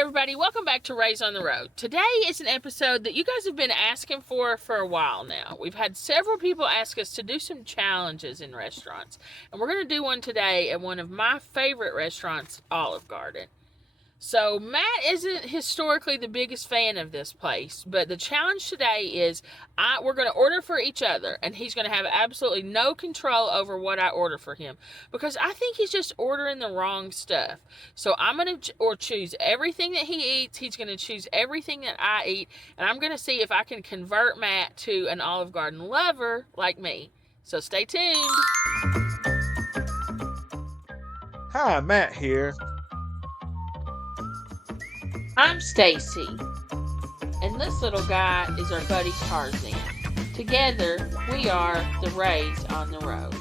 everybody, welcome back to Rays on the Road. Today is an episode that you guys have been asking for a while now. We've had several people ask us to do some challenges in restaurants, and we're going to do one today at one of my favorite restaurants, Olive Garden. So Matt isn't historically the biggest fan of this place, but the challenge today is we're going to order for each other, and he's going to have absolutely no control over what I order for him because I think he's just ordering the wrong stuff. So I'm going to choose everything that he eats. He's going to choose everything that I eat, and I'm going to see if I can convert Matt to an Olive Garden lover like me. So stay tuned. Hi, Matt here. I'm Staci, and this little guy is our buddy Tarzan. Together, we are the Rays on the Road.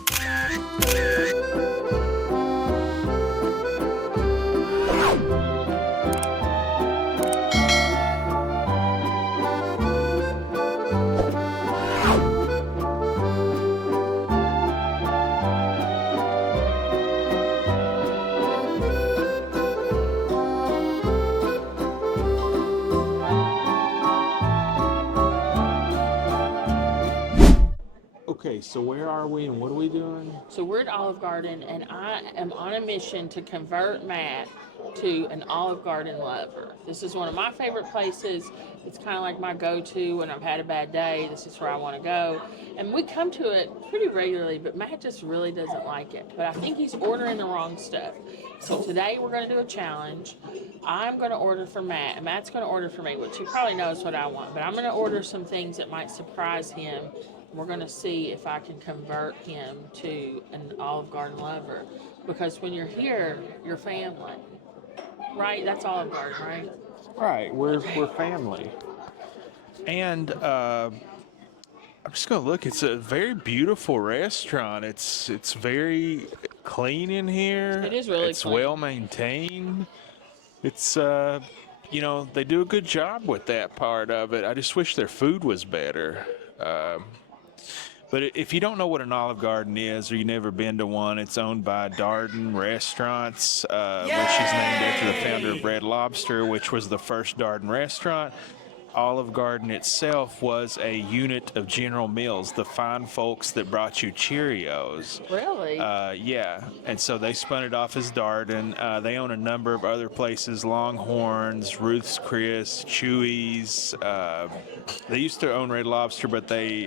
Okay, so where are we and what are we doing? So we're at Olive Garden, and I am on a mission to convert Matt to an Olive Garden lover. This is one of my favorite places. It's kind of like my go-to when I've had a bad day. This is where I want to go. And we come to it pretty regularly, but Matt just really doesn't like it. But I think he's ordering the wrong stuff. So today we're going to do a challenge. I'm going to order for Matt, and Matt's going to order for me, which he probably knows what I want. But I'm going to order some things that might surprise him. We're going to see if I can convert him to an Olive Garden lover. Because when you're here, you're family. Right? That's Olive Garden, right? Right, we're family. And I'm just going to look. It's a very beautiful restaurant. It's very clean in here. It is really It's clean. well maintained. It's, they do a good job with that part of it. I just wish their food was better. But if you don't know what an Olive Garden is, or you've never been to one, it's owned by Darden Restaurants, which is named after the founder of Red Lobster, which was the first Darden restaurant. Olive Garden itself was a unit of General Mills, the fine folks that brought you Cheerios. Really? Yeah, and so they spun it off as Darden. They own a number of other places, Longhorns, Ruth's Chris, Chewy's. They used to own Red Lobster, but they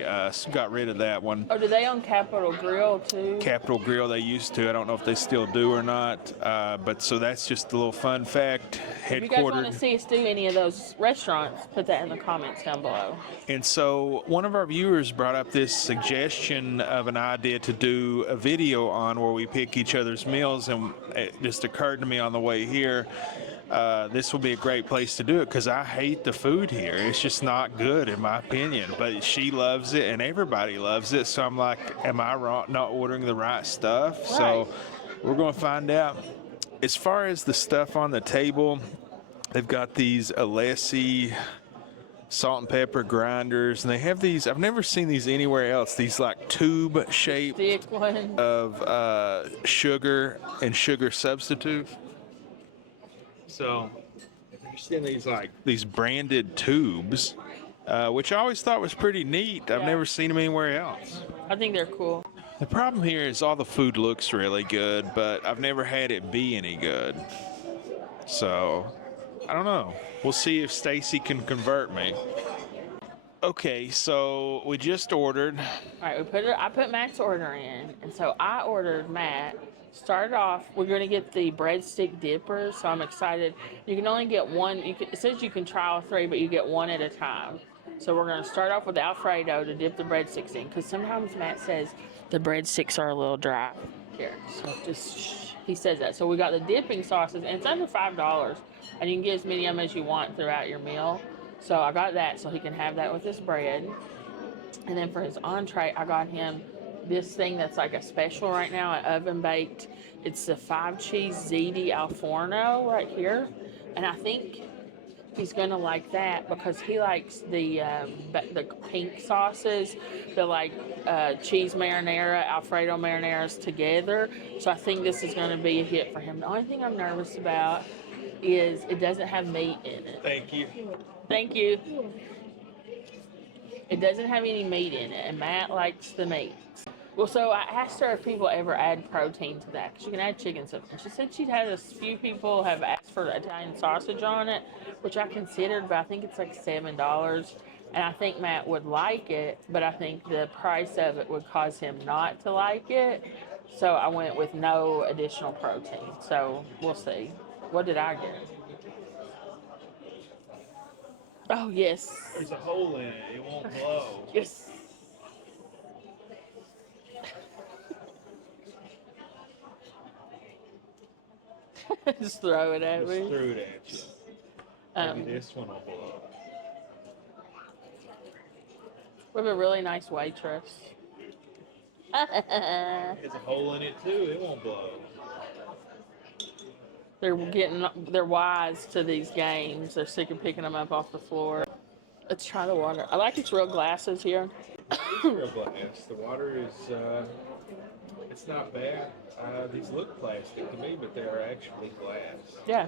got rid of that one. Oh, do they own Capitol Grill, too? Capitol Grill they used to. I don't know if they still do or not. But so that's just a little fun fact. If you guys want to see us do any of those restaurants, put that in the comments down below. And so one of our viewers brought up this suggestion of an idea to do a video on where we pick each other's meals, and it just occurred to me on the way here, this will be a great place to do it because I hate the food here. It's just not good in my opinion, but she loves it and everybody loves it, so I'm like, am I wrong, not ordering the right stuff? Right. So we're going to find out. As far as the stuff on the table, they've got these Alessi salt and pepper grinders, and they have these, I've never seen these anywhere else, these like tube shape of sugar and sugar substitute. So you're seeing these branded tubes, which I always thought was pretty neat. I've never seen them anywhere else. I think they're cool. The problem here is all the food looks really good, but I've never had it be any good. So I don't know. We'll see if Staci can convert me. Okay, so we just ordered. All right, I put Matt's order in, and so I ordered Matt. Started off, we're going to get the breadstick dippers, so I'm excited. You can only get one. It says you can try all three, but you get one at a time. So we're going to start off with Alfredo to dip the breadsticks in, because sometimes Matt says the breadsticks are a little dry. Here, so he says that. So we got the dipping sauces, and it's under $5. And you can get as many of them as you want throughout your meal. So I got that so he can have that with his bread. And then for his entree, I got him this thing that's like a special right now, an oven baked. It's the 5-cheese ziti al forno right here. And I think he's going to like that because he likes the pink sauces, the cheese marinara, Alfredo marinaras together. So I think this is going to be a hit for him. The only thing I'm nervous about is it doesn't have meat in it. Thank you. Thank you. It doesn't have any meat in it, and Matt likes the meat. Well, so I asked her if people ever add protein to that, because you can add chicken stuff. And she said she'd had a few people have asked for Italian sausage on it, which I considered, but I think it's like $7. And I think Matt would like it, but I think the price of it would cause him not to like it. So I went with no additional protein. So we'll see. What did I get? Oh, yes. There's a hole in it. It won't blow. Yes. Just throw it at Just me. threw it at you. Maybe this one will blow. We have a really nice waitress. There's a hole in it too. It won't blow. They're wise to these games. They're sick of picking them up off the floor. Let's try the water. I like its real glasses here. It's real glass. The water is, it's not bad. These look plastic to me, but they're actually glass. Yeah.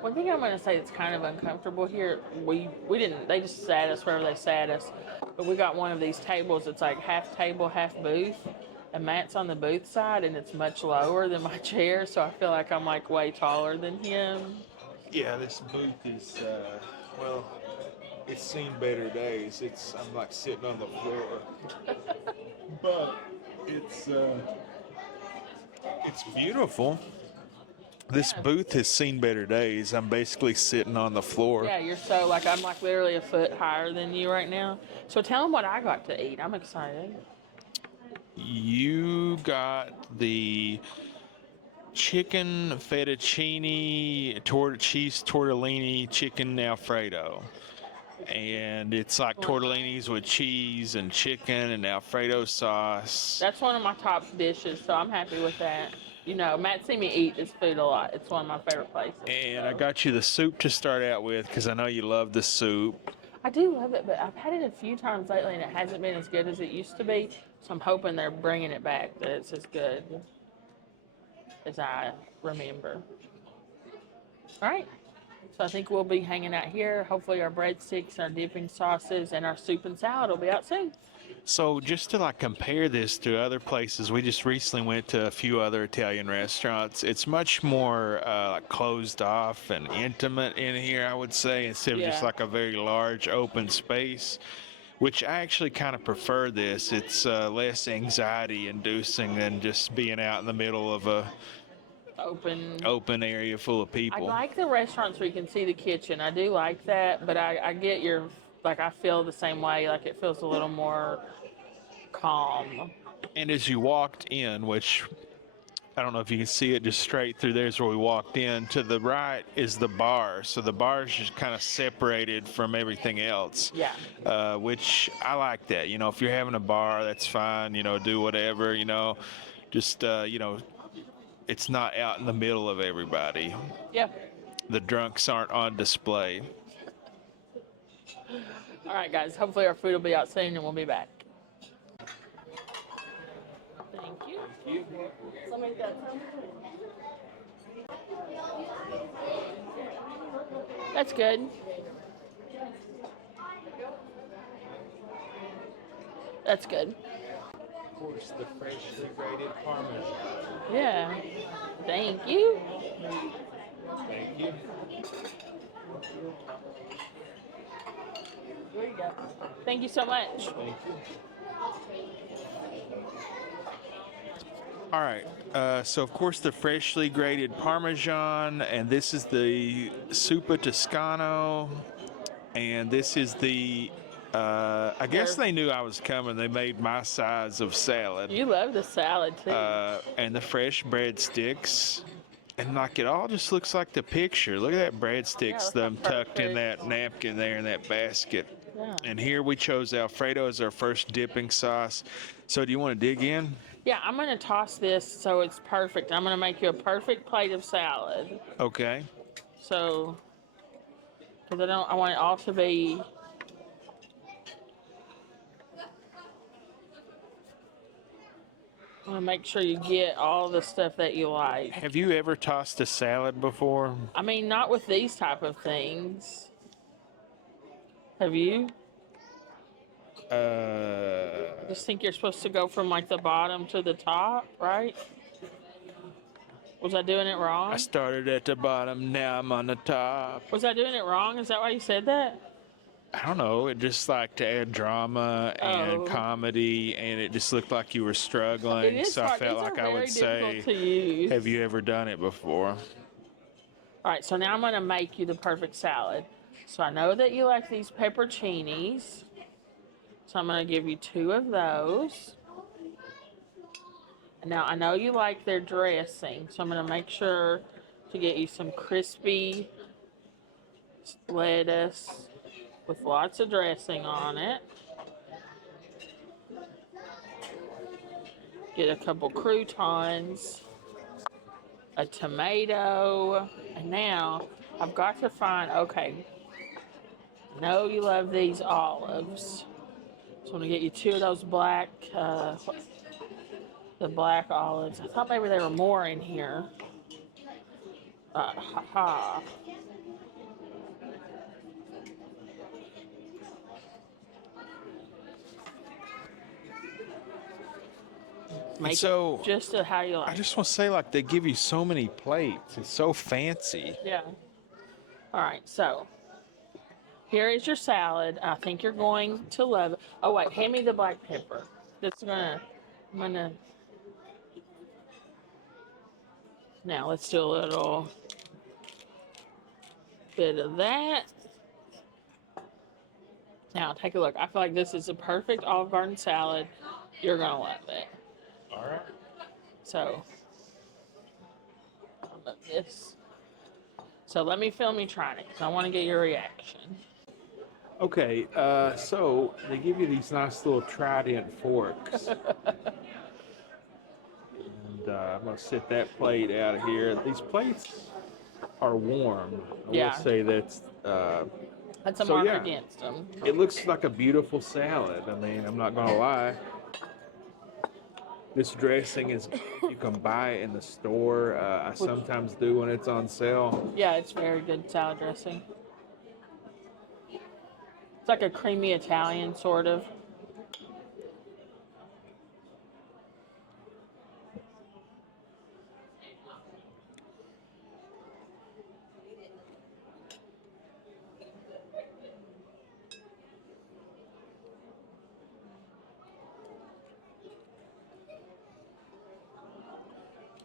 One thing I'm gonna say that's kind of uncomfortable here. We didn't. They just sat us wherever they sat us. But we got one of these tables that's like half table, half booth. And Matt's on the booth side, and it's much lower than my chair, so I feel like I'm like way taller than him. Yeah, this booth is, well, it's seen better days. I'm like sitting on the floor. But it's beautiful. This booth has seen better days. I'm basically sitting on the floor. Yeah, you're so like I'm like literally a foot higher than you right now. So tell them what I got to eat. I'm excited. You got the chicken fettuccine, cheese tortellini, chicken Alfredo. And it's like tortellinis with cheese and chicken and Alfredo sauce. That's one of my top dishes, so I'm happy with that. You know, Matt seen me eat this food a lot. It's one of my favorite places. And so. I got you the soup to start out with because I know you love the soup. I do love it, but I've had it a few times lately and it hasn't been as good as it used to be. So I'm hoping they're bringing it back, that it's as good as I remember. All right. So I think we'll be hanging out here. Hopefully our breadsticks, our dipping sauces, and our soup and salad will be out soon. So just to like compare this to other places, we just recently went to a few other Italian restaurants. It's much more like closed off and intimate in here, I would say, instead of just like a very large open space, which I actually kind of prefer this. It's less anxiety inducing than just being out in the middle of a open area full of people. I like the restaurants where you can see the kitchen. I do like that, but I get your, like I feel the same way. Like it feels a little more calm. And as you walked in, which I don't know if you can see it just straight through there's where we walked in, to the right is the bar. So the bar is just kind of separated from everything else. Yeah. Which I like that. You know, if you're having a bar, that's fine. You know, do whatever, you know, just, you know, it's not out in the middle of everybody. Yeah. The drunks aren't on display. All right, guys. Hopefully our food will be out soon and we'll be back. Thank you. Somebody got some? That's good. That's good. Of course, the freshly grated Parmesan. Yeah. Thank you. Thank you. There you go. Thank you so much. Thank you. All right. So, of course, the freshly grated Parmesan, and this is the Suppa Toscano, and this is the, I guess they knew I was coming. They made my size of salad. You love the salad, too. And the fresh breadsticks. And, like, it all just looks like the picture. Look at that breadsticks, them tucked in that napkin there in that basket. Yeah. And here we chose Alfredo as our first dipping sauce. So do you want to dig in? Yeah, I'm going to toss this so it's perfect. I'm going to make you a perfect plate of salad. Okay. So, because I want it all to be... I want to make sure you get all the stuff that you like. Have you ever tossed a salad before? I mean, not with these type of things. Have you? I just think you're supposed to go from like the bottom to the top, right? Was I doing it wrong? I started at the bottom, now I'm on the top. Was I doing it wrong? Is that why you said that? I don't know. It just like to add drama and comedy, and it just looked like you were struggling. It is so hard. I felt These like are I very would say, difficult to use. "Have you ever done it before?" All right, so now I'm going to make you the perfect salad. So I know that you like these pepperoncinis. So I'm going to give you 2 of those. Now I know you like their dressing, so I'm going to make sure to get you some crispy lettuce with lots of dressing on it. Get a couple croutons, a tomato, and now I've got to find, okay, I know you love these olives. So I'm gonna get you 2 of those black, the black olives. I thought maybe there were more in here. Ha. Make so, it just how you like. I just want to say, like, they give you so many plates. It's so fancy. Yeah. All right, so here is your salad. I think you're going to love it. Oh wait, hand me the black pepper. I'm gonna. Now let's do a little bit of that. Now take a look. I feel like this is a perfect Olive Garden salad. You're gonna love it. All right. So, I'll put this. So let me film you trying it because I want to get your reaction. Okay, so they give you these nice little trident forks. And I'm going to set that plate out of here. These plates are warm. I will say that's... That's a mark against them. It looks like a beautiful salad. I mean, I'm not going to lie. This dressing is, you can buy it in the store. I sometimes do when it's on sale. Yeah, it's very good salad dressing. It's like a creamy Italian, sort of.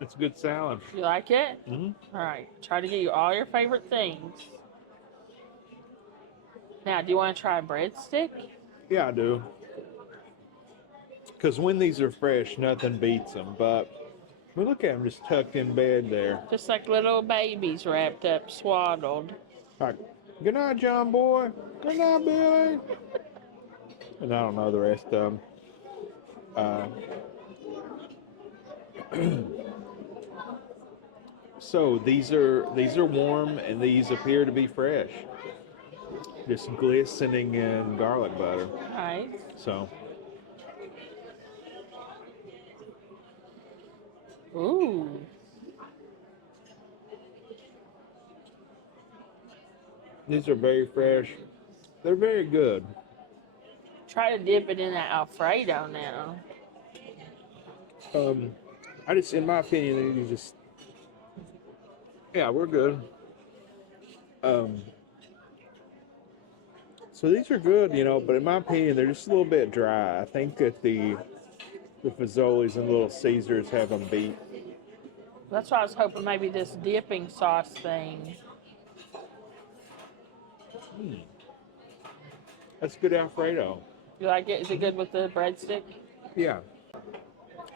It's a good salad. You like it? Mm-hmm. All right. Try to get you all your favorite things. Now, do you want to try a breadstick? Yeah, I do. Because when these are fresh, nothing beats them. But we look at them just tucked in bed there. Just like little babies wrapped up, swaddled. All right. Good night, John boy. Good night, Billy. And I don't know the rest of them. So these are warm, and these appear to be fresh. Just glistening in garlic butter. All right. So. Ooh. These are very fresh. They're very good. Try to dip it in that Alfredo now. In my opinion, you just, yeah, we're good. So these are good, but in my opinion, they're just a little bit dry. I think that the Fazoli's and Little Caesars have them beat. That's why I was hoping maybe this dipping sauce thing. That's good Alfredo. You like it? Is it good with the breadstick? Yeah.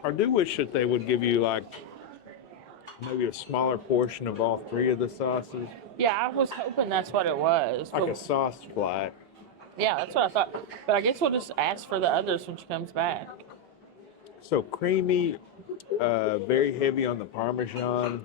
I do wish that they would give you maybe a smaller portion of all 3 of the sauces. Yeah, I was hoping that's what it was. Like a sauce flat. Yeah, that's what I thought. But I guess we'll just ask for the others when she comes back. So creamy, very heavy on the Parmesan.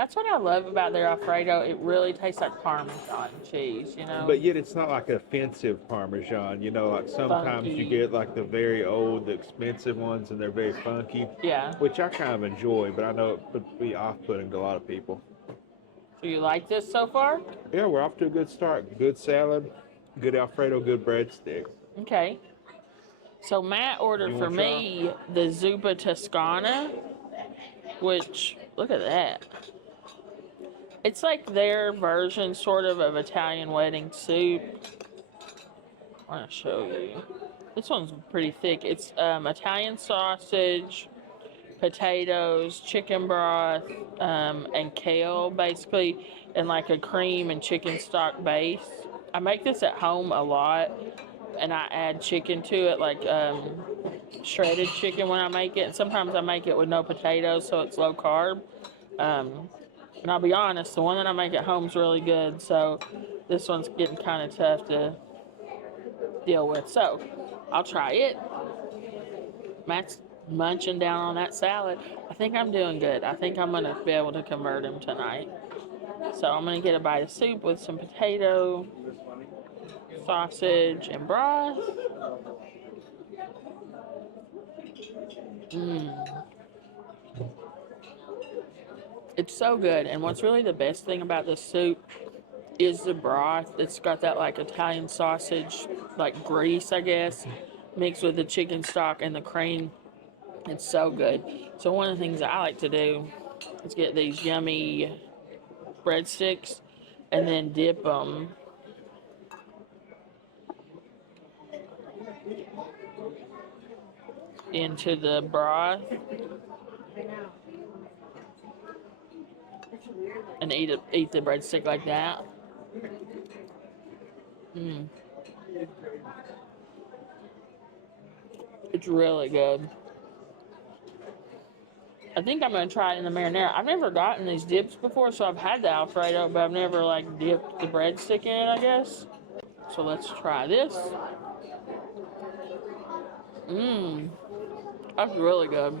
That's what I love about their Alfredo. It really tastes like Parmesan cheese, you know? But yet it's not like offensive Parmesan. You know, like sometimes you Funky. get like the very old, the expensive ones, and they're very funky, Yeah. which I kind of enjoy. But I know it would be off-putting to a lot of people. So you like this so far? Yeah, we're off to a good start. Good salad, good Alfredo, good breadstick. Okay. So Matt ordered You for wanna try? me the Zuppa Toscana, which, look at that. It's like their version, sort of Italian wedding soup. I want to show you. This one's pretty thick. It's Italian sausage, potatoes, chicken broth, and kale, basically, and like a cream and chicken stock base. I make this at home a lot, and I add chicken to it, like shredded chicken when I make it. And sometimes I make it with no potatoes, so it's low carb. And I'll be honest, the one that I make at home is really good. So this one's getting kind of tough to deal with. So I'll try it. Matt's munching down on that salad. I think I'm doing good. I think I'm going to be able to convert him tonight. So I'm going to get a bite of soup with some potato, sausage, and broth. It's so good. And what's really the best thing about this soup is the broth. It's got that like Italian sausage, like grease, I guess, mixed with the chicken stock and the cream. It's so good. So one of the things that I like to do is get these yummy breadsticks and then dip them into the broth and eat the breadstick like that. It's really good. I think I'm gonna try it in the marinara. I've never gotten these dips before, so I've had the Alfredo, but I've never like dipped the breadstick in it, I guess. So let's try this. That's really good.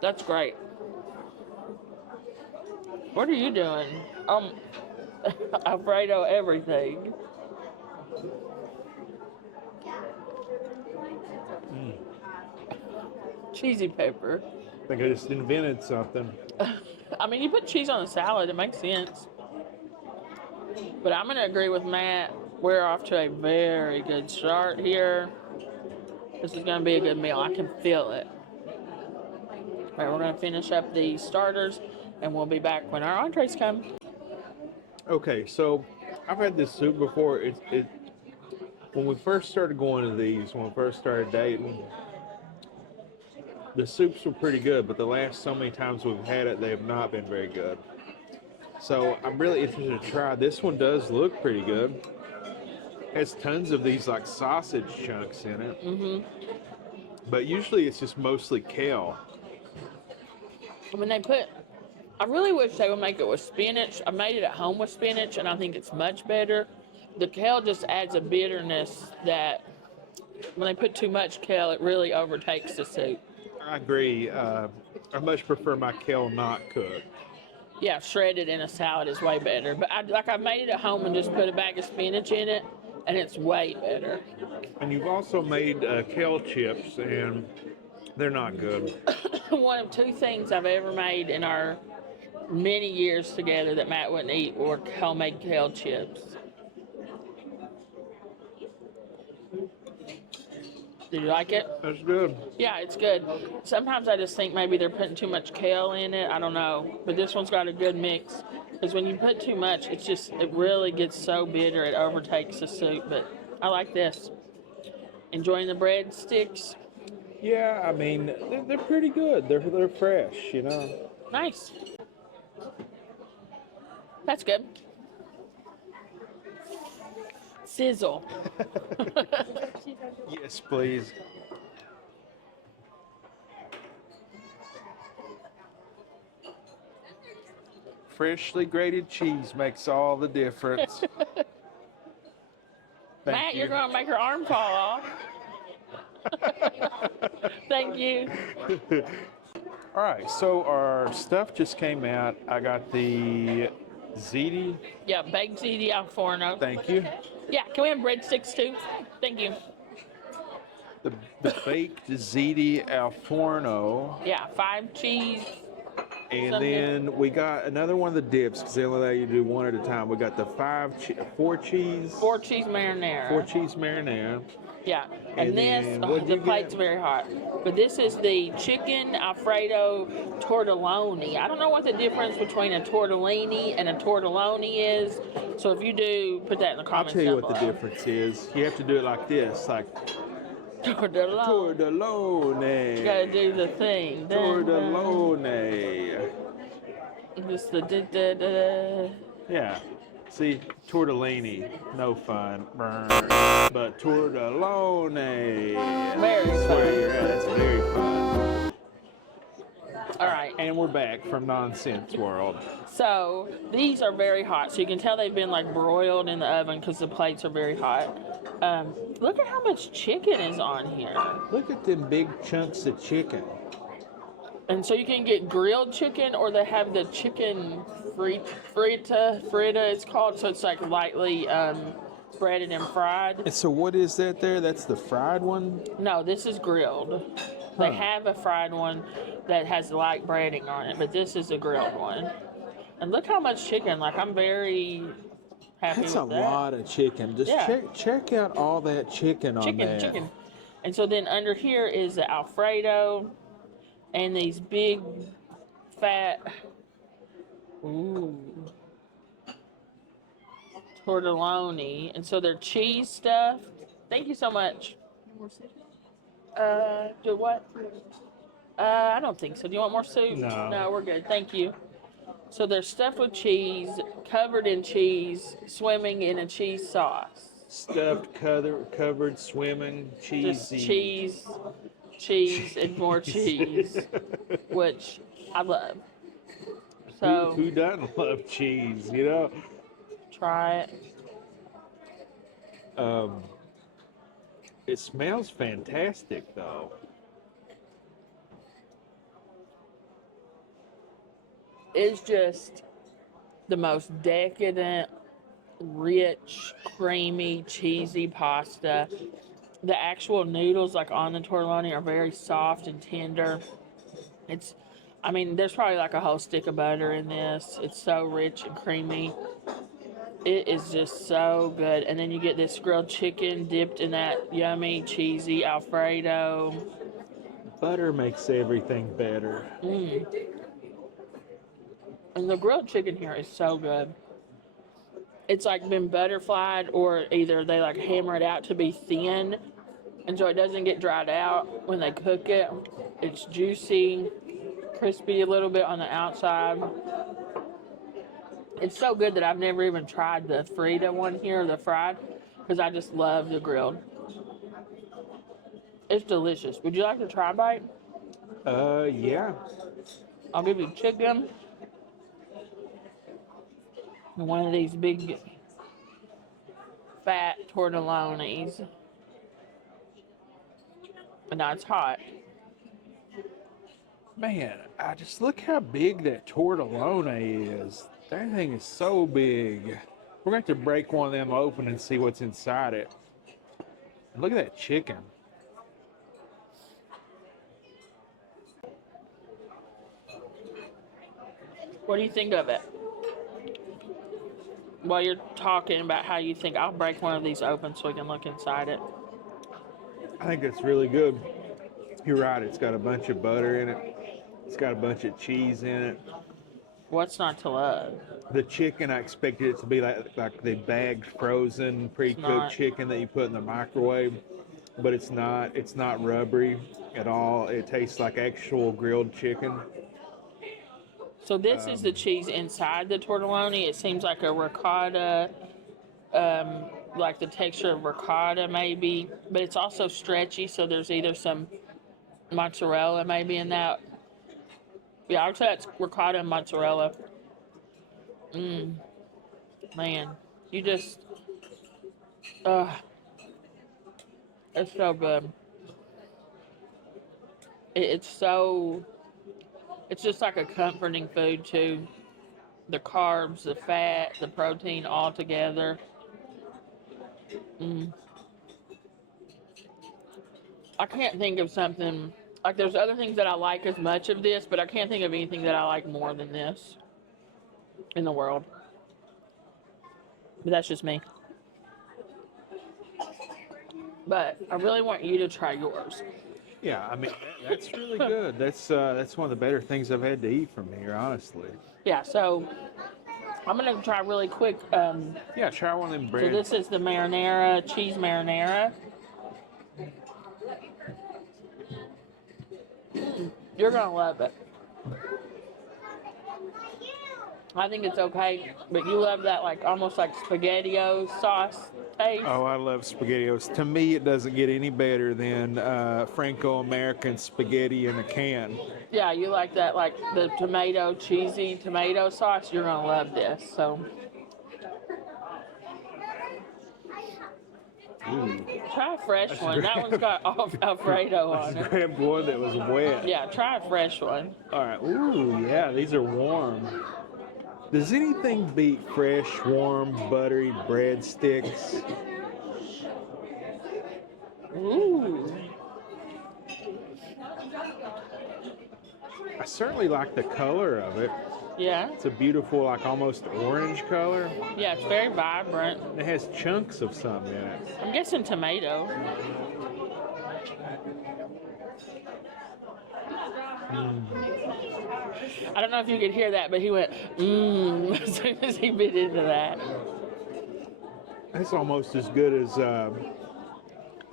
That's great. What are you doing? Alfredo everything. Cheesy pepper. I think I just invented something. I mean, you put cheese on a salad, it makes sense. But I'm going to agree with Matt. We're off to a very good start here. This is going to be a good meal. I can feel it. All right, we're going to finish up the starters, and we'll be back when our entrees come. Okay, so I've had this soup before. When we first started going to these, when we first started dating, the soups were pretty good, but the last so many times we've had it, they have not been very good. So I'm really interested to try. This one does look pretty good. It has tons of these like sausage chunks in it. But usually it's just mostly kale. When they put, I really wish they would make it with spinach. I made it at home with spinach, and I think it's much better. The kale just adds a bitterness that when they put too much kale, it really overtakes the soup. I agree. I much prefer my kale not cooked. Yeah, shredded in a salad is way better. But I made it at home and just put a bag of spinach in it, and it's way better. And you've also made kale chips, and they're not good. One of two things I've ever made in our many years together that Matt wouldn't eat were homemade kale chips. Did you like it? That's good. Yeah, it's good. Sometimes I just think maybe they're putting too much kale in it. I don't know. But this one's got a good mix. Because when you put too much, it really gets so bitter it overtakes the soup. But I like this. Enjoying the breadsticks? Yeah, I mean, they're pretty good. They're fresh, you know. Nice. That's good. Sizzle. Yes, please. Freshly grated cheese makes all the difference. Matt, you're going to make her arm fall off. Thank you. All right, so our stuff just came out. I got the ziti. Yeah, baked ziti al forno. Thank you. Yeah, can we have breadsticks too? Thank you. The baked ziti al forno. Yeah, 5 cheese. And Some then we got another one of the dips because they only allow you to do one at a time. We got the 4 cheese. 4 cheese marinara. 4 cheese marinara. Yeah, And this, then what'd the you plate's get? very hot. But this is the chicken Alfredo tortellini. I don't know what the difference between a tortellini and a tortelloni is. So if you do, put that in the I'll comments tell you down what the below. difference is. You have to do it like this, like Tortelloni. tortellone. Gotta do the thing. Dun, dun. Tortellone. Just the da-da-da-da. Yeah. See, tortellini, no fun. Burn. But tortellone. Very That's where fun. you're at. That's very fun. All right. And we're back from Nonsense World. So these are very hot. So you can tell they've been like broiled in the oven because the plates are very hot. Look at how much chicken is on here. Look at them big chunks of chicken. And so you can get grilled chicken, or they have the chicken frita it's called. So it's like lightly breaded and fried. And so what is that there? That's the fried one? No, this is grilled. They Huh. have a fried one that has light breading on it, but this is a grilled one. And look how much chicken. Like, I'm very happy That's with a that. lot of chicken. Just Yeah. check out all that chicken on that. Chicken. And so then under here is the Alfredo and these big fat tortelloni. And so they're cheese stuffed. Thank you so much. Do what? I don't think so. Do you want more soup? No. No, we're good. Thank you. So they're stuffed with cheese, covered in cheese, swimming in a cheese sauce. Stuffed, covered, swimming, Just cheesy. cheese, and more cheese, which I love. So Who doesn't love cheese, you know? try it. It smells fantastic, though. It's just the most decadent, rich, creamy, cheesy pasta. The actual noodles, like on the tortellini, are very soft and tender. There's probably like a whole stick of butter in this. It's so rich and creamy. It is just so good. And then you get this grilled chicken dipped in that yummy, cheesy Alfredo. Butter makes everything better. And the grilled chicken here is so good. It's like been butterflied, or either they like hammer it out to be thin, and so it doesn't get dried out when they cook it. It's juicy, crispy a little bit on the outside. It's so good that I've never even tried the Frita one here, the fried, because I just love the grilled. It's delicious. Would you like to try a bite? Yeah. I'll give you chicken. And one of these big fat tortellonis. But now it's hot. Man, I just look how big that tortellone is. That thing is so big. We're going to have to break one of them open and see what's inside it. And look at that chicken. What do you think of it? While you're talking about how you think, I'll break one of these open so we can look inside it. I think it's really good. You're right, it's got a bunch of butter in it. It's got a bunch of cheese in it. What's not to love? The chicken, I expected it to be like the bagged, frozen, pre-cooked chicken that you put in the microwave, but it's not. It's not rubbery at all. It tastes like actual grilled chicken. So this is the cheese inside the tortelloni. It seems like a ricotta, like the texture of ricotta maybe, but it's also stretchy, so there's either some mozzarella maybe in that. Yeah, I would say that's ricotta and mozzarella. Man, you just, it's so good. It's so It's just like a comforting food too. The carbs, the fat, the protein all together. Mm. I can't think of something like there's other things that I like as much of this, but I can't think of anything that I like more than this in the world. But that's just me. But I really want you to try yours. Yeah, I mean that's really good. That's one of the better things I've had to eat from here, honestly. Yeah, so I'm gonna try really quick. Yeah, try one of them So bread. this is the marinara, cheese marinara. You're gonna love it. I think it's okay, but you love that like almost like SpaghettiOs sauce taste. Oh, I love SpaghettiOs. To me, it doesn't get any better than Franco-American spaghetti in a can. Yeah, you like that like the cheesy tomato sauce. You're gonna love this. So Ooh. try a fresh one. That one's got Alfredo on it. Grabbed one that was wet. Yeah, try a fresh one. All right. Ooh, yeah, these are warm. Does anything beat fresh, warm, buttery breadsticks? Ooh. I certainly like the color of it. Yeah. It's a beautiful, like almost orange color. Yeah, it's very vibrant. It has chunks of something in it. I'm guessing tomato. I don't know if you could hear that, but he went, mmm, as soon as he bit into that. It's almost as good as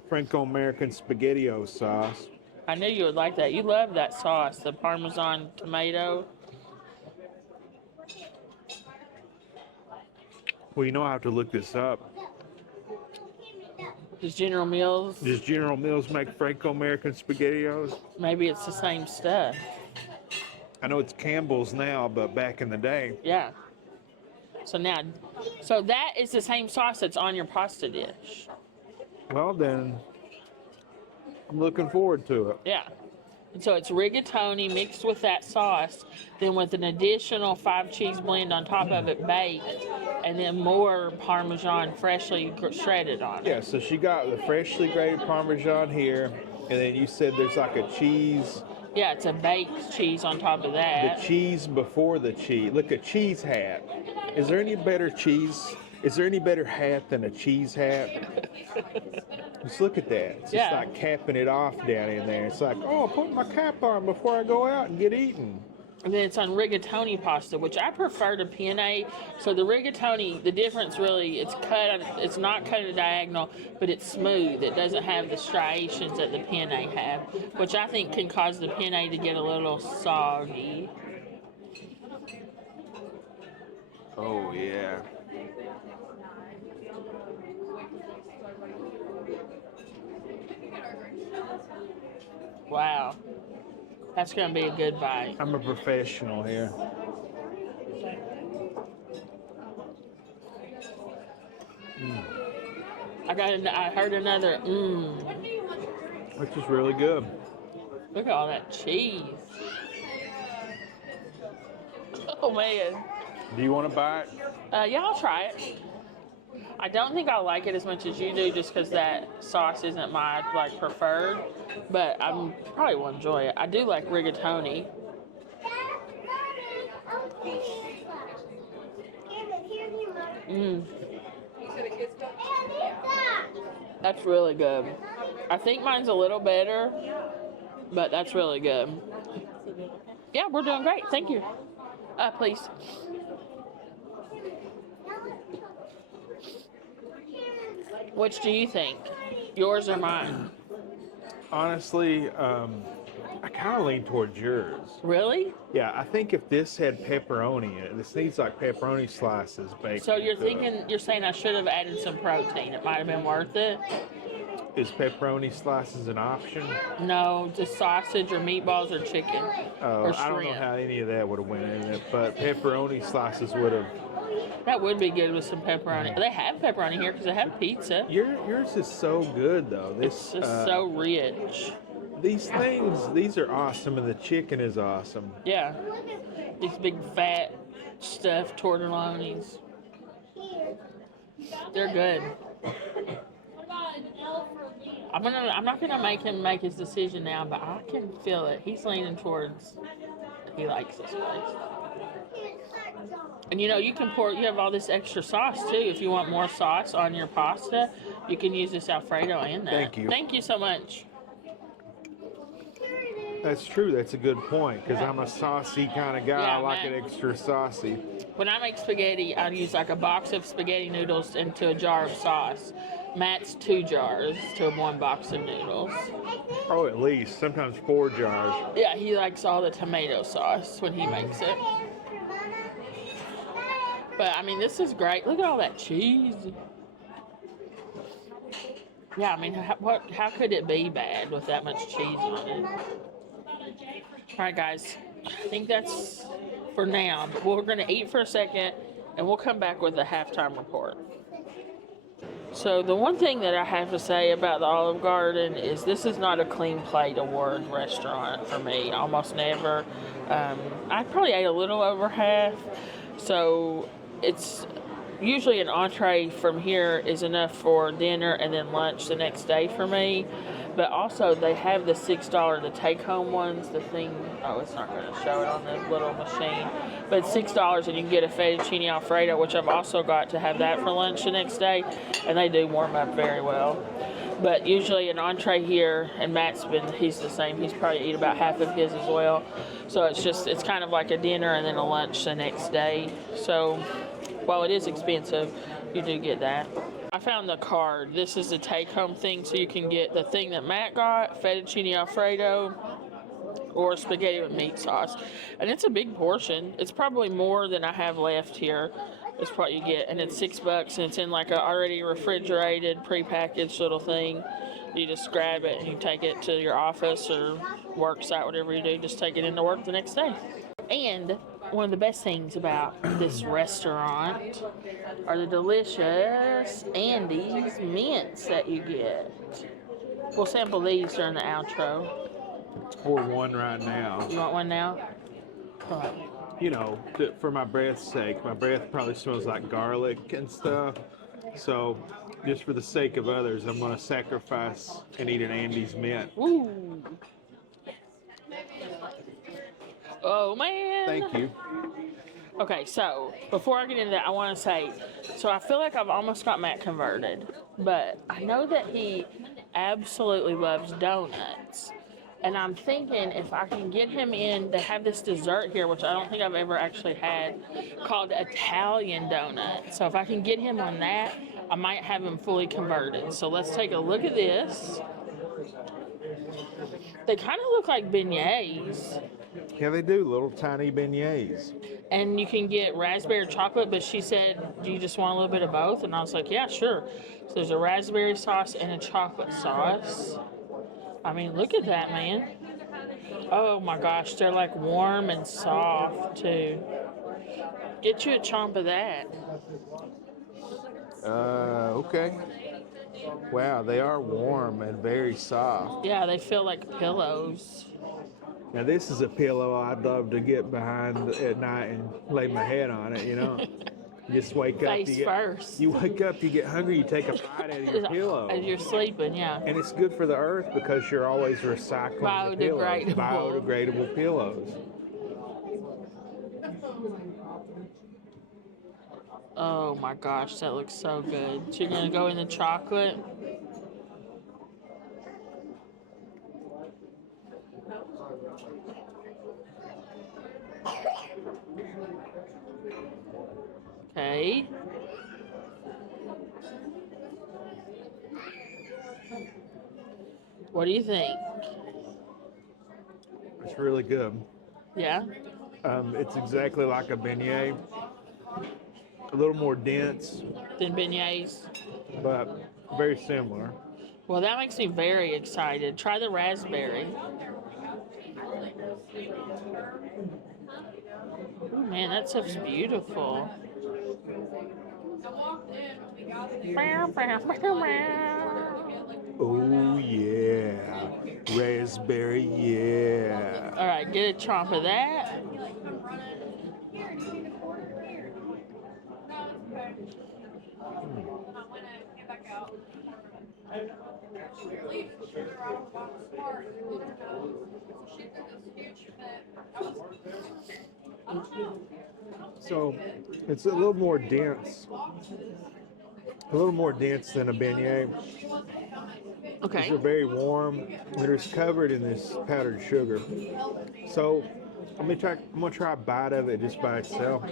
Franco-American SpaghettiOs sauce. I knew you would like that. You love that sauce, the Parmesan tomato. Well, you know I have to look this up. Does General Mills, Does General Mills make Franco-American SpaghettiOs? maybe it's the same stuff. I know it's Campbell's now, but back in the day. Yeah. So that is the same sauce that's on your pasta dish. Well, then, I'm looking forward to it. Yeah. And so it's rigatoni mixed with that sauce, then with an additional 5 cheese blend on top of it baked, and then more Parmesan freshly shredded on it. Yeah, so she got the freshly grated Parmesan here, and then you said there's like a cheese. Yeah, it's a baked cheese on top of that. The cheese before the cheese. Look, a cheese hat. Is there any better cheese? Is there any better hat than a cheese hat? Just look at that. It's just like capping it off down in there. It's like, oh, put my cap on before I go out and get eaten. And then it's on rigatoni pasta, which I prefer to penne. So the rigatoni, the difference really, it's not cut at a diagonal, but it's smooth. It doesn't have the striations that the penne have, which I think can cause the penne to get a little soggy. Oh, yeah. Wow. That's going to be a good bite. I'm a professional here. I heard another Which is really good. Look at all that cheese. Oh man. Do you want to buy it? Yeah, I'll try it. I don't think I'll like it as much as you do, just because that sauce isn't my preferred. But I probably will enjoy it. I do like rigatoni. That's really good. I think mine's a little better, but that's really good. Yeah, we're doing great. Thank you. Please. Which do you think? Yours or mine? Honestly, I kind of lean towards yours. Really? Yeah, I think if this had pepperoni in it, this needs like pepperoni slices baked. So you're saying I should have added some protein. It might have been worth it. Is pepperoni slices an option? No, just sausage or meatballs or chicken or shrimp. I don't know how any of that would have went in it, but pepperoni slices would have. That would be good with some pepperoni. They have pepperoni here because they have pizza. Yours is so good though. It's just so rich. These things, these are awesome, and the chicken is awesome. Yeah. These big fat stuffed tortellonis. They're good. I'm not gonna make him make his decision now, but I can feel it. He's leaning towards he likes this place. And you know, you have all this extra sauce too. If you want more sauce on your pasta, you can use this Alfredo in that. Thank you. Thank you so much. That's true. That's a good point, because I'm a saucy kind of guy. Yeah, I like man. it extra saucy. When I make spaghetti, I use like a box of spaghetti noodles into a jar of sauce. Matt's 2 jars to 1 box of noodles. Oh, at least. Sometimes 4 jars. Yeah, he likes all the tomato sauce when he makes it. But I mean, this is great. Look at all that cheese. Yeah, I mean, how could it be bad with that much cheese on it? All right, guys. I think that's for now. But we're going to eat for a second, and we'll come back with a halftime report. So the one thing that I have to say about the Olive Garden is this is not a clean plate award restaurant for me. Almost never. I probably ate a little over half. So it's usually an entree from here is enough for dinner and then lunch the next day for me. But also they have the $6, the take-home ones, the thing, oh, it's not going to show it on the little machine. But it's $6 and you can get a fettuccine Alfredo, which I've also got to have that for lunch the next day. And they do warm up very well. But usually an entree here, and he's the same. He's probably eat about half of his as well. So it's kind of like a dinner and then a lunch the next day. So while it is expensive, you do get that. I found the card. This is the take-home thing, so you can get the thing that Matt got, fettuccine Alfredo, or spaghetti with meat sauce. And it's a big portion. It's probably more than I have left here. It's what you get. And it's $6, and it's in like a already refrigerated, prepackaged little thing. You just grab it and you take it to your office or work site, whatever you do. Just take it into work the next day. And one of the best things about this restaurant are the delicious Andes mints that you get. We'll sample these during the outro. Or one right now. You want one now? You know, for my breath's sake. My breath probably smells like garlic and stuff. So, just for the sake of others, I'm going to sacrifice and eat an Andes mint. Ooh. Oh, man. Thank you. Okay, so before I get into that, I want to say, so I feel like I've almost got Matt converted, but I know that he absolutely loves donuts. And I'm thinking if I can get him in, they have this dessert here, which I don't think I've ever actually had, called Italian donut. So if I can get him on that, I might have him fully converted. So let's take a look at this. They kind of look like beignets. Yeah, they do, little tiny beignets. And you can get raspberry chocolate, but she said, do you just want a little bit of both? And I was like, yeah, sure. So there's a raspberry sauce and a chocolate sauce. I mean, look at that, man. Oh my gosh, they're like warm and soft too. Get you a chomp of that. Okay. Wow, they are warm and very soft. Yeah, they feel like pillows. Now this is a pillow I'd love to get behind at night and lay my head on it, you know. You just wake up. Face first. You wake up, you get hungry, you take a bite out of your pillow. As you're sleeping, yeah. And it's good for the earth because you're always recycling the pillows. Biodegradable pillows. Oh my gosh, that looks so good. So you're gonna go in the chocolate. Okay. What do you think? It's really good. Yeah? It's exactly like a beignet. A little more dense, Than beignets? but very similar. Well, that makes me very excited. Try the raspberry. Oh man, that stuff's beautiful. Oh yeah. Raspberry, yeah. All right, get a chomp of that. So it's a little more dense. A little more dense than a beignet. Okay. These are very warm. They're just covered in this powdered sugar. So I'm gonna try a bite of it just by itself.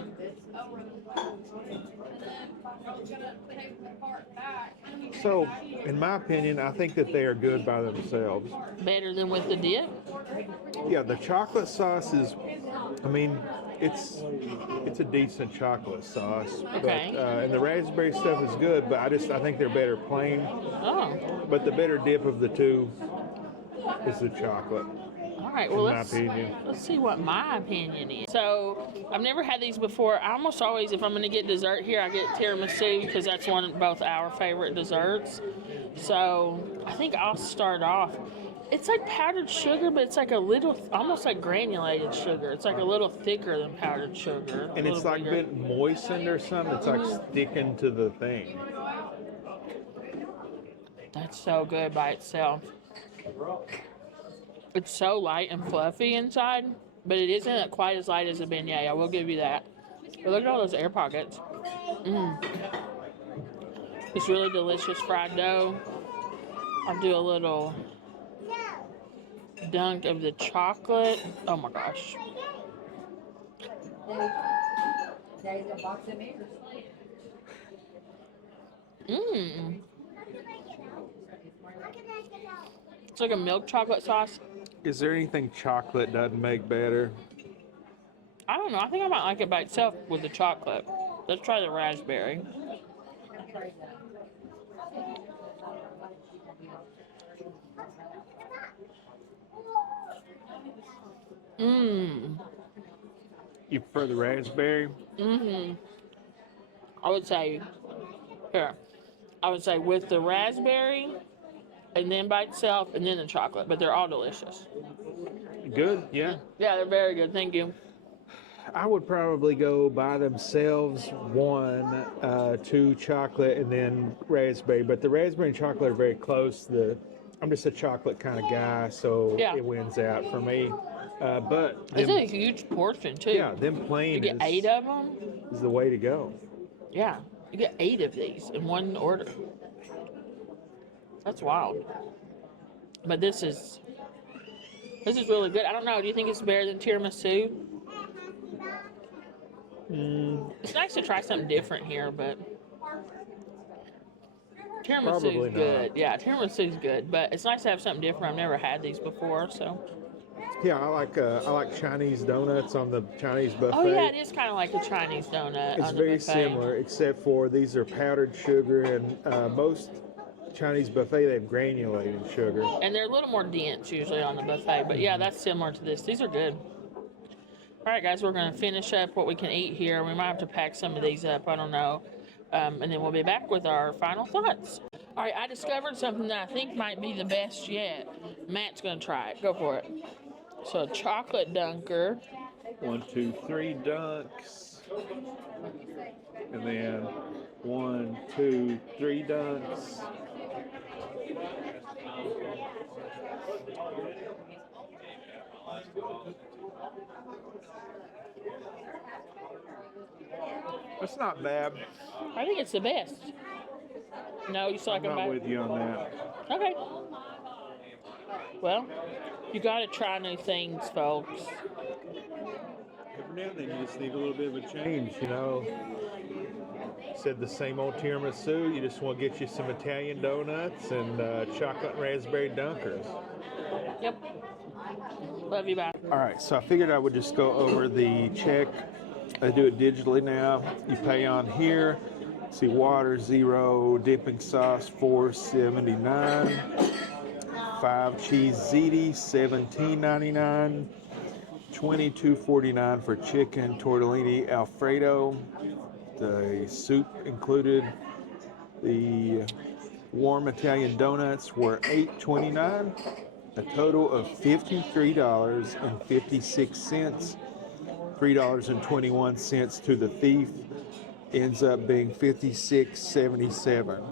So, in my opinion, I think that they are good by themselves. Better than with the dip? Yeah, the chocolate sauce is, I mean, it's a decent chocolate sauce. Okay. But, and the raspberry stuff is good, but I think they're better plain. Oh. But the better dip of the two is the chocolate. All right, well, in my opinion. let's see what my opinion is. So, I've never had these before. I almost always, if I'm going to get dessert here, I get tiramisu because that's one of both our favorite desserts. So, I think I'll start off. It's like powdered sugar, but it's like a little, almost like granulated sugar. It's like a little thicker than powdered sugar. And it's like a bit moistened or something. It's like sticking to the thing. That's so good by itself. It's so light and fluffy inside, but it isn't quite as light as a beignet. I will give you that. But look at all those air pockets. It's really delicious fried dough. I'll do a little dunk of the chocolate. Oh my gosh. It's like a milk chocolate sauce. Is there anything chocolate doesn't make better? I don't know. I think I might like it by itself with the chocolate. Let's try the raspberry. You prefer the raspberry? I would say, here, I would say with the raspberry, and then by itself, and then the chocolate. But they're all delicious. Good, yeah. Yeah, they're very good. Thank you. I would probably go by themselves, one, two chocolate, and then raspberry. But the raspberry and chocolate are very close. I'm just a chocolate kind of guy, so Yeah. it wins out for me. But It's a huge portion, too. yeah, them plain You get 8 of them? is the way to go. Yeah. You get 8 of these in one order. That's wild. But this is really good. I don't know. Do you think it's better than tiramisu? It's nice to try something different here, but tiramisu is good. Yeah, tiramisu is good, but it's nice to have something different. I've never had these before, so. Yeah, I like Chinese donuts on the Chinese buffet. Oh yeah, it is kind of like a Chinese donut. It's on the very buffet. similar, except for these are powdered sugar, and most Chinese buffet they have granulated sugar. And they're a little more dense usually on the buffet, but yeah, that's similar to this. These are good. All right, guys, we're going to finish up what we can eat here. We might have to pack some of these up. I don't know. And then we'll be back with our final thoughts. All right, I discovered something that I think might be the best yet. Matt's going to try it. Go for it. So, chocolate dunker. 1, 2, 3 dunks. And then 1, 2, 3 dunks. That's not bad. I think it's the best. No, you still like I'm them not better? with you on that. Okay. Well, you got to try new things, folks. Every now and then you just need a little bit of a change, you know. Said the same old tiramisu, you just want to get you some Italian donuts and chocolate and raspberry dunkers. Yep. Love you, bye. All right, so I figured I would just go over the check. I do it digitally now. You pay on here. See, water $0, dipping sauce $4.79, 5 cheese ziti $17.99, $22.49 for chicken tortellini Alfredo. The soup included. The warm Italian donuts were $8.29. a total of $53.56. $3.21 to the thief ends up being $56.77.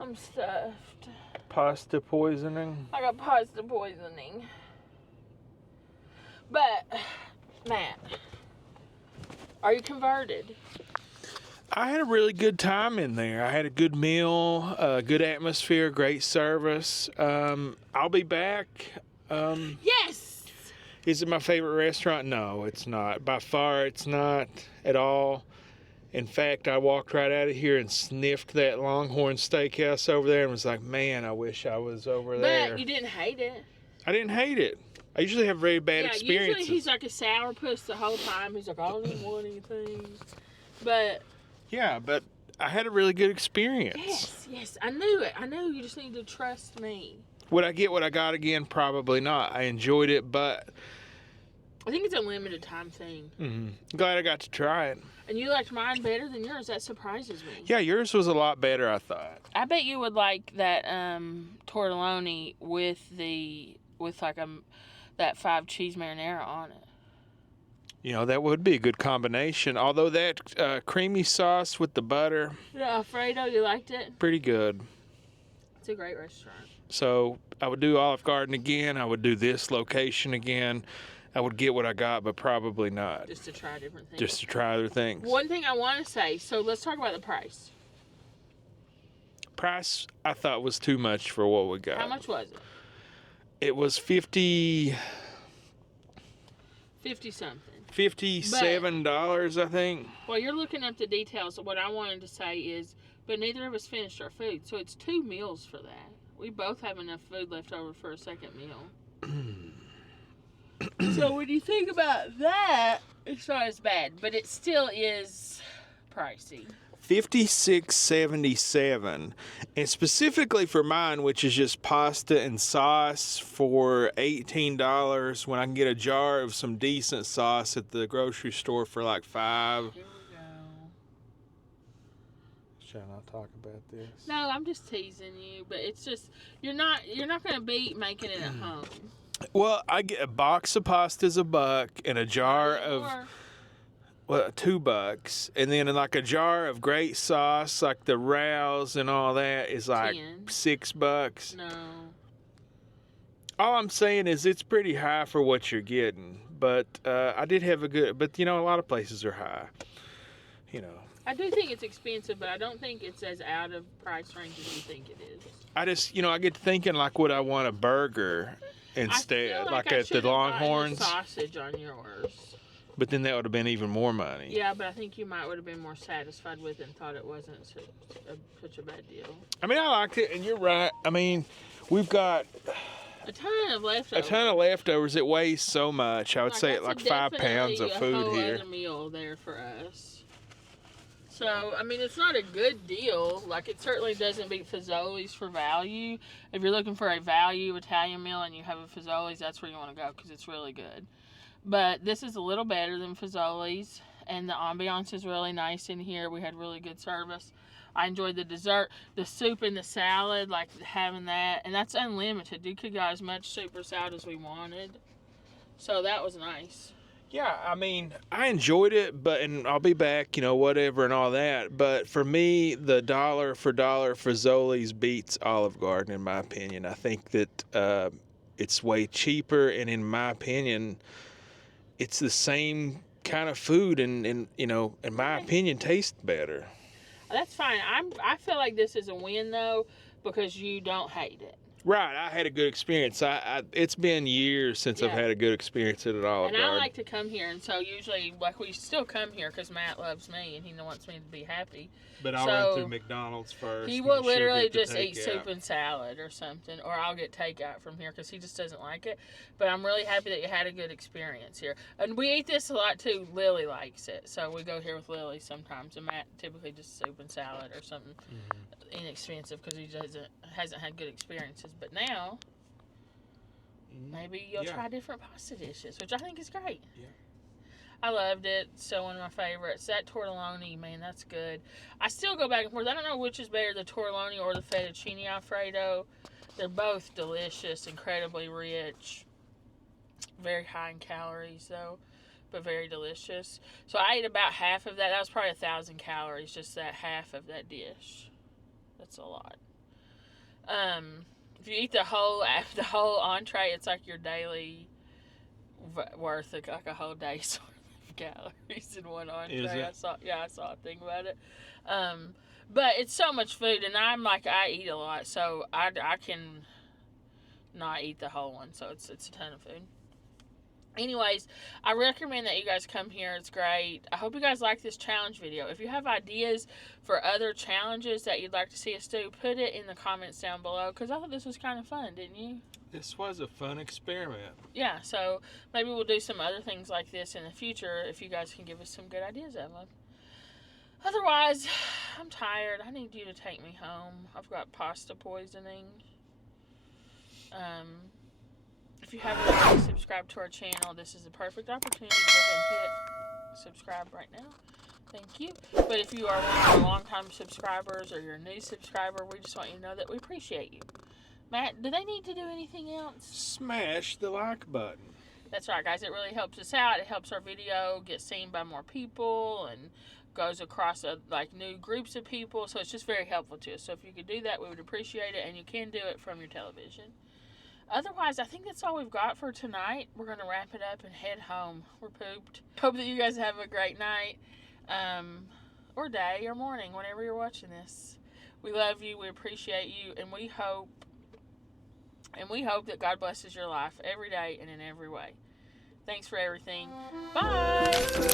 I'm stuffed. Pasta poisoning. I got pasta poisoning. But, Matt, are you converted? I had a really good time in there. I had a good meal, good atmosphere, great service. I'll be back. Yes! Is it my favorite restaurant? No, it's not. By far, it's not at all. In fact, I walked right out of here and sniffed that Longhorn Steakhouse over there and was like, man, I wish I was over there. But you didn't hate it. I didn't hate it. I usually have very bad experiences. Usually he's like a sourpuss the whole time. He's like, I don't even want anything. But... yeah, but I had a really good experience. Yes, I knew it. I knew you just need to trust me. Would I get what I got again? Probably not. I enjoyed it, but... I think it's a limited time thing. Mm-hmm. Glad I got to try it. And you liked mine better than yours. That surprises me. Yeah, yours was a lot better, I thought. I bet you would like that tortelloni with that 5 cheese marinara on it. You know, that would be a good combination. Although that creamy sauce with the butter. Yeah, Alfredo, you liked it? Pretty good. It's a great restaurant. So I would do Olive Garden again. I would do this location again. I would get what I got, but probably not. Just to try different things. Just to try other things. One thing I want to say, so let's talk about the price. Price, I thought, was too much for what we got. How much was it? It was $50 something. $57, I think. Well, you're looking up the details. What I wanted to say is, but neither of us finished our food, so it's 2 meals for that. We both have enough food left over for a second meal. So when you think about that, it's not as bad, but it still is pricey. $56.77, and specifically for mine, which is just pasta and sauce for $18, when I can get a jar of some decent sauce at the grocery store for like $5. Here we go. Shall I not talk about this? No, I'm just teasing you, but it's just you're not going to beat making it at home. Well, I get a box of pasta is $1 and a jar of $2, and then like a jar of great sauce, like the Rouse and all that, is like 10. $6. No. All I'm saying is it's pretty high for what you're getting, but I did have a good. But you know, a lot of places are high. You know. I do think it's expensive, but I don't think it's as out of price range as you think it is. I just, I get to thinking like, would I want a burger instead, like at the Longhorns? Sausage on yours. But then that would have been even more money. Yeah, but I think you would have been more satisfied with it and thought it wasn't such a bad deal. I mean, I liked it, and you're right. I mean, we've got a ton of leftovers. It weighs so much. I would say like 5 pounds of food here. A whole meal there for us. So, I mean, it's not a good deal. Like, it certainly doesn't beat Fazoli's for value. If you're looking for a value Italian meal and you have a Fazoli's, that's where you want to go because it's really good. But this is a little better than Fazoli's, and the ambiance is really nice in here. We had really good service. I enjoyed the dessert, the soup and the salad, like having that. And that's unlimited. You could get as much soup or salad as we wanted. So that was nice. Yeah, I mean, I enjoyed it, and I'll be back, whatever and all that. But for me, the dollar for Fazoli's beats Olive Garden, in my opinion. I think that it's way cheaper, and in my opinion, it's the same kind of food, and in my opinion, tastes better. That's fine. I feel like this is a win, though, because you don't hate it. Right, I had a good experience. It's been years since I've Yeah. had a good experience at an Olive And I Garden. like to come here, and so usually, like, we still come here because Matt loves me and he wants me to be happy. But I'll run through McDonald's first. He make will sure literally get the just eat takeout. soup and salad or something, or I'll get takeout from here because he just doesn't like it. But I'm really happy that you had a good experience here. And we eat this a lot too. Lily likes it, so we go here with Lily sometimes. And Matt typically just soup and salad or something inexpensive because he hasn't had good experiences. But now, maybe you'll try different pasta dishes, which I think is great. Yeah. I loved it. So one of my favorites. That tortellini, man, that's good. I still go back and forth. I don't know which is better, the tortellini or the fettuccine alfredo. They're both delicious, incredibly rich, very high in calories though, but very delicious. So I ate about half of that. That was probably 1,000 calories, just that half of that dish. That's a lot. If you eat the whole entree, it's like your daily worth of like a whole day's calories in one entree. Is it? I saw a thing about it. But it's so much food, and I eat a lot, so I can not eat the whole one. So it's a ton of food. Anyways, I recommend that you guys come here. It's great. I hope you guys like this challenge video. If you have ideas for other challenges that you'd like to see us do, put it in the comments down below, because I thought this was kind of fun, didn't you? This was a fun experiment. Yeah, so maybe we'll do some other things like this in the future if you guys can give us some good ideas of them. Otherwise, I'm tired. I need you to take me home. I've got pasta poisoning. If you haven't already subscribed to our channel, this is a perfect opportunity to go ahead and hit subscribe right now. Thank you. But if you are one of our longtime subscribers or you're a new subscriber, we just want you to know that we appreciate you. Matt, do they need to do anything else? Smash the like button. That's right, guys. It really helps us out. It helps our video get seen by more people and goes across new groups of people. So it's just very helpful to us. So if you could do that, we would appreciate it. And you can do it from your television. Otherwise, I think that's all we've got for tonight. We're going to wrap it up and head home. We're pooped. Hope that you guys have a great night, or day, or morning, whenever you're watching this. We love you. We appreciate you. And we hope that God blesses your life every day and in every way. Thanks for everything. Bye!